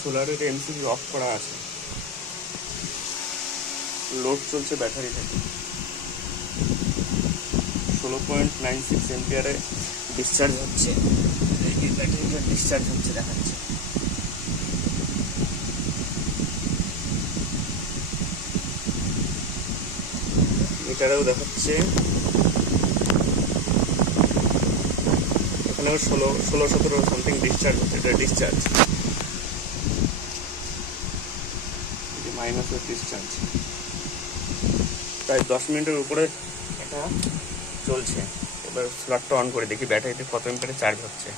সোলারের MCB of করা আছে, load চলছে ব্যাটারি থেকে। 16.96 এম্পিয়ারে ডিসচার্জ হচ্ছে, এই ব্যাটারিটা ডিসচার্জ হচ্ছে দেখাচ্ছে। মিটারেও দেখাচ্ছে, এখানেও 16-17 সামথিং ডিসচার্জ হচ্ছে। এটা ডিসচার্জ, মাইনাসের ডিসচার্জ। প্রায় 10 মিনিটের উপরে এটা চলছে। এবার সোলারটা অন করে দেখি ব্যাটারিতে কত এম্পিয়ারে চার্জ হচ্ছে।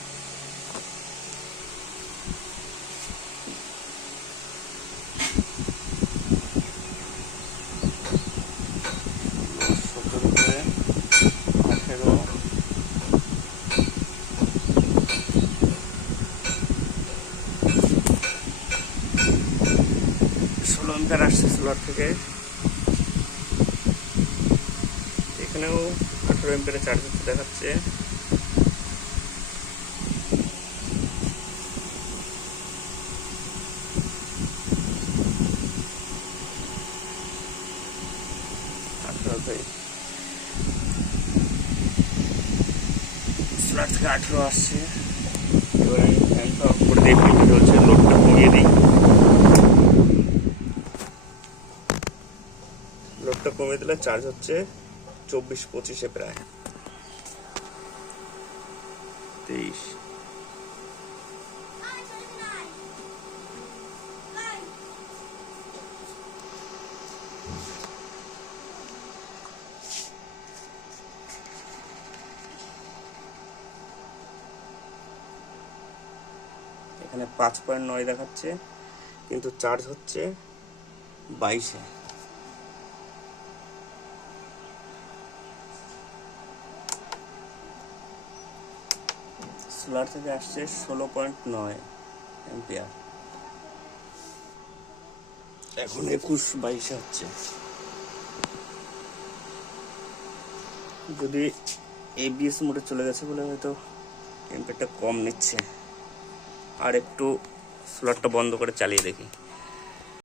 আসছে সোলার থেকে, এখানেও 18 এম্পিয়ারে চার্জ হচ্ছে দেখাচ্ছে। সোলার থেকে 18 আসছে। এবার আমি ফ্যানটা অফ করে দিই, ফ্যানটা চলছে, লোডটা কমিয়ে দিই। লোডটা কমিয়ে দিলে চার্জ হচ্ছে 24-25-এ, প্রায় 23। এখানে 5.9 দেখাচ্ছে, কিন্তু চার্জ হচ্ছে 22-এ। সোলার থেকে আসছে 16.9 এম্পিয়ার, এখন 21-22-এ হচ্ছে। যদি এবিএস মোডে চলে গেছে বলে হয়তো এম্পিয়ারটা কম নিচ্ছে। আর একটু সোলারটা বন্ধ করে চালিয়ে দেখি।